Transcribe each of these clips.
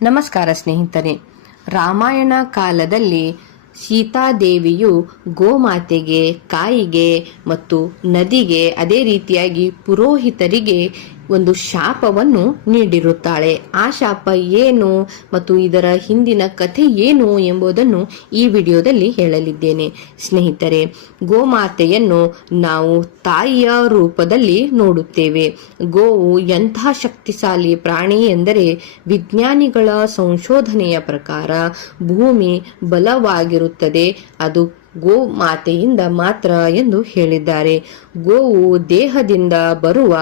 ನಮಸ್ಕಾರ ಸ್ನೇಹಿತರೆ. ರಾಮಾಯಣ ಕಾಲದಲ್ಲಿ ಸೀತಾದೇವಿಯು ಗೋಮಾತೆಗೆ, ಕಾಯಿಗೆ ಮತ್ತು ನದಿಗೆ, ಅದೇ ರೀತಿಯಾಗಿ ಪುರೋಹಿತರಿಗೆ ಒಂದು ಶಾಪವನ್ನು ನೀಡಿರುತ್ತಾಳೆ. ಆ ಶಾಪ ಏನು ಮತ್ತು ಇದರ ಹಿಂದಿನ ಕಥೆ ಏನು ಎಂಬುದನ್ನು ಈ ವಿಡಿಯೋದಲ್ಲಿ ಹೇಳಲಿದ್ದೇನೆ. ಸ್ನೇಹಿತರೆ, ಗೋಮಾತೆಯನ್ನು ನಾವು ತಾಯಿಯ ರೂಪದಲ್ಲಿ ನೋಡುತ್ತೇವೆ. ಗೋವು ಎಂಥ ಶಕ್ತಿಶಾಲಿ ಪ್ರಾಣಿ ಎಂದರೆ, ವಿಜ್ಞಾನಿಗಳ ಸಂಶೋಧನೆಯ ಪ್ರಕಾರ ಭೂಮಿ ಬಲವಾಗಿರುತ್ತದೆ ಅದು ಗೋಮಾತೆಯಿಂದ ಮಾತ್ರ ಎಂದು ಹೇಳಿದ್ದಾರೆ. ಗೋವು ದೇಹದಿಂದ ಬರುವ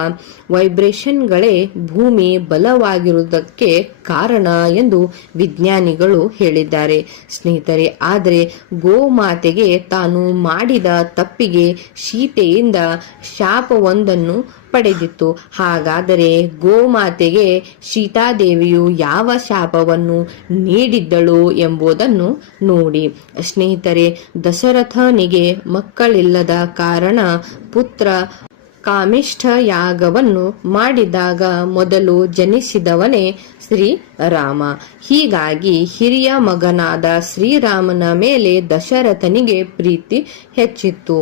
ವೈಬ್ರೇಷನ್ಗಳೇ ಭೂಮಿ ಬಲವಾಗಿರುವುದಕ್ಕೆ ಕಾರಣ ಎಂದು ವಿಜ್ಞಾನಿಗಳು ಹೇಳಿದ್ದಾರೆ. ಸ್ನೇಹಿತರೆ, ಆದರೆ ಗೋಮಾತೆಗೆ ತಾನು ಮಾಡಿದ ತಪ್ಪಿಗೆ ಸೀತೆಯಿಂದ ಶಾಪವೊಂದನ್ನು ಪಡೆದಿತ್ತು. ಹಾಗಾದರೆ ಗೋಮಾತೆಗೆ ಸೀತಾದೇವಿಯು ಯಾವ ಶಾಪವನ್ನು ನೀಡಿದ್ದಳು ಎಂಬುದನ್ನು ನೋಡಿ. ಸ್ನೇಹಿತರೆ, ದಶರಥನಿಗೆ ಮಕ್ಕಳಿಲ್ಲದ ಕಾರಣ ಪುತ್ರ ಕಾಮಿಷ್ಠ ಯಾಗವನ್ನು ಮಾಡಿದಾಗ ಮೊದಲು ಜನಿಸಿದವನೇ ಶ್ರೀರಾಮ. ಹೀಗಾಗಿ ಹಿರಿಯ ಮಗನಾದ ಶ್ರೀರಾಮನ ಮೇಲೆ ದಶರಥನಿಗೆ ಪ್ರೀತಿ ಹೆಚ್ಚಿತ್ತು.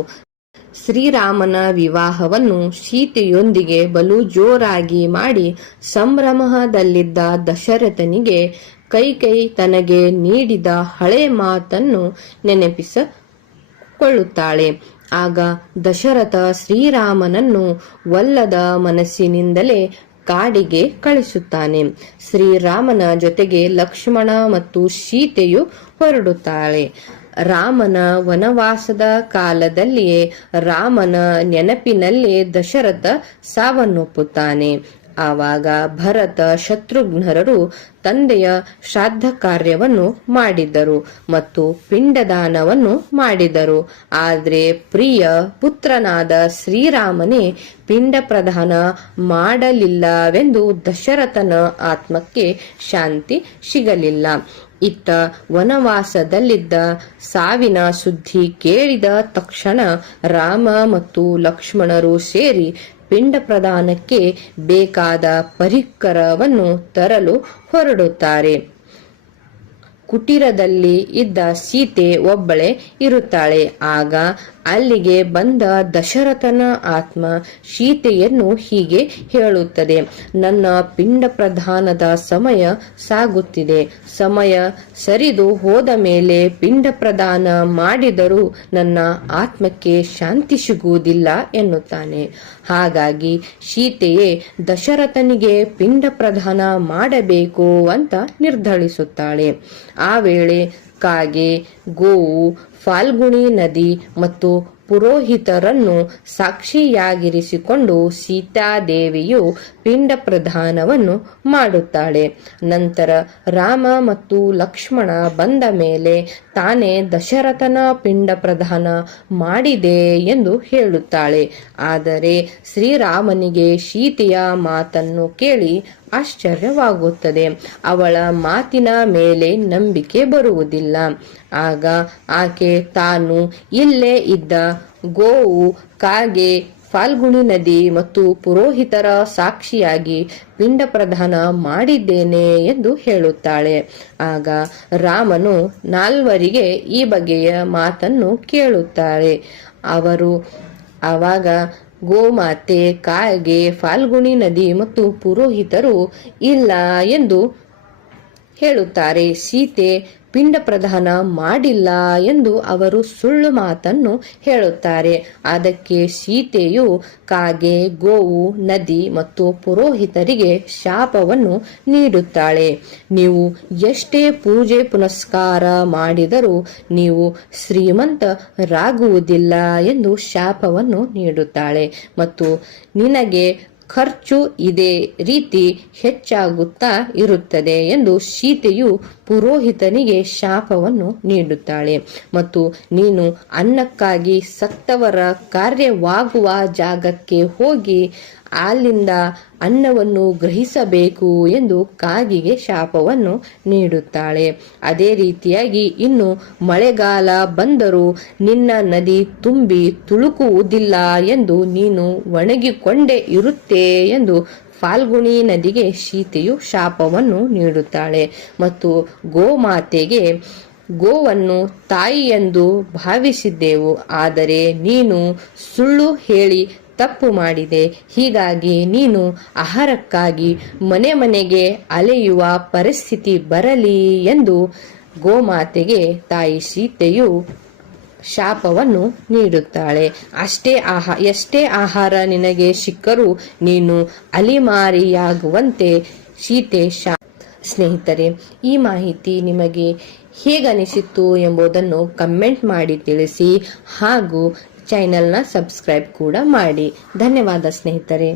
ಶ್ರೀರಾಮನ ವಿವಾಹವನ್ನು ಸೀತೆಯೊಂದಿಗೆ ಬಲು ಜೋರಾಗಿ ಮಾಡಿ ಸಂಭ್ರಮದಲ್ಲಿದ್ದ ದಶರಥನಿಗೆ ಕೈಕೇಯಿ ತನಗೆ ನೀಡಿದ ಹಳೆ ಮಾತನ್ನು ನೆನಪಿಸಿಕೊಳ್ಳುತ್ತಾಳೆ. ಆಗ ದಶರಥ ಶ್ರೀರಾಮನನ್ನು ಒಲ್ಲದ ಮನಸ್ಸಿನಿಂದಲೇ ಕಾಡಿಗೆ ಕಳಿಸುತ್ತಾನೆ. ಶ್ರೀರಾಮನ ಜೊತೆಗೆ ಲಕ್ಷ್ಮಣ ಮತ್ತು ಸೀತೆಯು ಹೊರಡುತ್ತಾಳೆ. ರಾಮನ ವನವಾಸದ ಕಾಲದಲ್ಲಿಯೇ ರಾಮನ ನೆನಪಿನಲ್ಲೇ ದಶರಥ ಸಾವನ್ನಪ್ಪುತ್ತಾನೆ. ಆವಾಗ ಭರತ ಶತ್ರುಘ್ನರು ತಂದೆಯ ಶ್ರಾದ್ದ ಕಾರ್ಯವನ್ನು ಮಾಡಿದ್ದರು ಮತ್ತು ಪಿಂಡದಾನವನ್ನು ಮಾಡಿದರು. ಆದರೆ ಪ್ರಿಯ ಪುತ್ರನಾದ ಶ್ರೀರಾಮನೇ ಪಿಂಡ ಪ್ರದಾನ ಮಾಡಲಿಲ್ಲವೆಂದು ದಶರಥನ ಆತ್ಮಕ್ಕೆ ಶಾಂತಿ ಸಿಗಲಿಲ್ಲ. ಇತ್ತ ವನವಾಸದಲ್ಲಿದ್ದ ಸಾವಿನ ಸುದ್ದಿ ಕೇಳಿದ ತಕ್ಷಣ ರಾಮ ಮತ್ತು ಲಕ್ಷ್ಮಣರು ಸೇರಿ ಪಿಂಡ ಪ್ರದಾನಕ್ಕೆ ಬೇಕಾದ ಪರಿಕರವನ್ನು ತರಲು ಹೊರಡುತ್ತಾರೆ. ಕುಟೀರದಲ್ಲಿ ಇದ್ದ ಸೀತೆ ಒಬ್ಬಳೇ ಇರುತ್ತಾಳೆ. ಆಗ ಅಲ್ಲಿಗೆ ಬಂದ ದಶರಥನ ಆತ್ಮ ಸೀತೆಯನ್ನು ಹೀಗೆ ಹೇಳುತ್ತದೆ: ನನ್ನ ಪಿಂಡ ಪ್ರದಾನದ ಸಮಯ ಸಾಗುತ್ತಿದೆ. ಸಮಯ ಸರಿದು ಹೋದ ಮೇಲೆ ಪಿಂಡ ಪ್ರದಾನ ಮಾಡಿದರೂ ನನ್ನ ಆತ್ಮಕ್ಕೆ ಶಾಂತಿ ಸಿಗುವುದಿಲ್ಲ ಎನ್ನುತ್ತಾನೆ. ಹಾಗಾಗಿ ಸೀತೆಯೇ ದಶರಥನಿಗೆ ಪಿಂಡ ಪ್ರದಾನ ಮಾಡಬೇಕು ಅಂತ ನಿರ್ಧರಿಸುತ್ತಾಳೆ. ಆ ವೇಳೆ ಕಾಗೆ, ಗೋವು, ಫಾಲ್ಗುಣಿ ನದಿ ಮತ್ತು ಪುರೋಹಿತರನ್ನು ಸಾಕ್ಷಿಯಾಗಿರಿಸಿಕೊಂಡು ಸೀತಾದೇವಿಯು ಪಿಂಡ ಪ್ರದಾನವನ್ನು ಮಾಡುತ್ತಾಳೆ. ನಂತರ ರಾಮ ಮತ್ತು ಲಕ್ಷ್ಮಣ ಬಂದ ಮೇಲೆ ತಾನೇ ದಶರಥನ ಪಿಂಡ ಪ್ರದಾನ ಮಾಡಿದೆ ಎಂದು ಹೇಳುತ್ತಾಳೆ. ಆದರೆ ಶ್ರೀರಾಮನಿಗೆ ಸೀತೆಯ ಮಾತನ್ನು ಕೇಳಿ ಆಶ್ಚರ್ಯವಾಗುತ್ತದೆ. ಅವಳ ಮಾತಿನ ಮೇಲೆ ನಂಬಿಕೆ ಬರುವುದಿಲ್ಲ. ಆಗ ಆಕೆ ತಾನು ಇಲ್ಲೇ ಇದ್ದ ಗೋವು, ಕಾಗೆ, ಫಾಲ್ಗುಣಿ ನದಿ ಮತ್ತು ಪುರೋಹಿತರ ಸಾಕ್ಷಿಯಾಗಿ ಪಿಂಡ ಪ್ರದಾನ ಮಾಡಿದ್ದೇನೆ ಎಂದು ಹೇಳುತ್ತಾಳೆ. ಆಗ ರಾಮನು ನಾಲ್ವರಿಗೆ ಈ ಬಗೆಯ ಮಾತನ್ನು ಕೇಳುತ್ತಾರೆ. ಅವರು ಆವಾಗ ಗೋಮಾತೆ, ಕಾಗೆ, ಫಾಲ್ಗುಣಿ ನದಿ ಮತ್ತು ಪುರೋಹಿತರು ಇಲ್ಲ ಎಂದು ಹೇಳುತ್ತಾರೆ. ಸೀತೆ ಪಿಂಡ ಪ್ರದಾನ ಮಾಡಿಲ್ಲ ಎಂದು ಅವರು ಸುಳ್ಳು ಮಾತನ್ನು ಹೇಳುತ್ತಾರೆ. ಅದಕ್ಕೆ ಸೀತೆಯು ಕಾಗೆ, ಗೋವು, ನದಿ ಮತ್ತು ಪುರೋಹಿತರಿಗೆ ಶಾಪವನ್ನು ನೀಡುತ್ತಾಳೆ. ನೀವು ಎಷ್ಟೇ ಪೂಜೆ ಪುನಸ್ಕಾರ ಮಾಡಿದರೂ ನೀವು ಶ್ರೀಮಂತರಾಗುವುದಿಲ್ಲ ಎಂದು ಶಾಪವನ್ನು ನೀಡುತ್ತಾಳೆ. ಮತ್ತು ನಿನಗೆ ಖರ್ಚು ಇದೇ ರೀತಿ ಹೆಚ್ಚಾಗುತ್ತಾ ಇರುತ್ತದೆ ಎಂದು ಸೀತೆಯು ಪುರೋಹಿತನಿಗೆ ಶಾಪವನ್ನು ನೀಡುತ್ತಾಳೆ. ಮತ್ತು ನೀನು ಅನ್ನಕ್ಕಾಗಿ ಸತ್ತವರ ಕಾರ್ಯವಾಗುವ ಜಾಗಕ್ಕೆ ಹೋಗಿ ಅಲ್ಲಿಂದ ಅನ್ನವನ್ನು ಗ್ರಹಿಸಬೇಕು ಎಂದು ಕಾಗಿಗೆ ಶಾಪವನ್ನು ನೀಡುತ್ತಾಳೆ. ಅದೇ ರೀತಿಯಾಗಿ ಇನ್ನು ಮಳೆಗಾಲ ಬಂದರೂ ನಿನ್ನ ನದಿ ತುಂಬಿ ತುಳುಕುವುದಿಲ್ಲ ಎಂದು ನೀನು ಒಣಗಿಕೊಂಡೇ ಇರುತ್ತೆ ಎಂದು ಫಾಲ್ಗುಣಿ ನದಿಗೆ ಸೀತೆಯು ಶಾಪವನ್ನು ನೀಡುತ್ತಾಳೆ ಮತ್ತು ಗೋಮಾತೆಗೆ ಗೋವನ್ನು ತಾಯಿಯೆಂದು ಭಾವಿಸಿದ್ದೆವು, ಆದರೆ ನೀನು ಸುಳ್ಳು ಹೇಳಿ ತಪ್ಪು ಮಾಡಿದೆ, ಹೀಗಾಗಿ ನೀನು ಆಹಾರಕ್ಕಾಗಿ ಮನೆ ಮನೆಗೆ ಅಲೆಯುವ ಪರಿಸ್ಥಿತಿ ಬರಲಿ ಎಂದು ಗೋಮಾತೆಗೆ ತಾಯಿ ಸೀತೆಯು ಶಾಪವನ್ನು ನೀಡುತ್ತಾಳೆ. ಎಷ್ಟೇ ಆಹಾರ ನಿನಗೆ ಸಿಕ್ಕರೂ ನೀನು ಅಲಿಮಾರಿಯಾಗುವಂತೆ ಸೀತೆ ಸ್ನೇಹಿತರೆ, ಈ ಮಾಹಿತಿ ನಿಮಗೆ ಹೇಗನಿಸಿತ್ತು ಎಂಬುದನ್ನು ಕಮೆಂಟ್ ಮಾಡಿ ತಿಳಿಸಿ ಹಾಗೂ ಚಾನೆಲ್ನ ಸಬ್ಸ್ಕ್ರೈಬ್ ಕೂಡ ಮಾಡಿ. ಧನ್ಯವಾದ ಸ್ನೇಹಿತರೆ.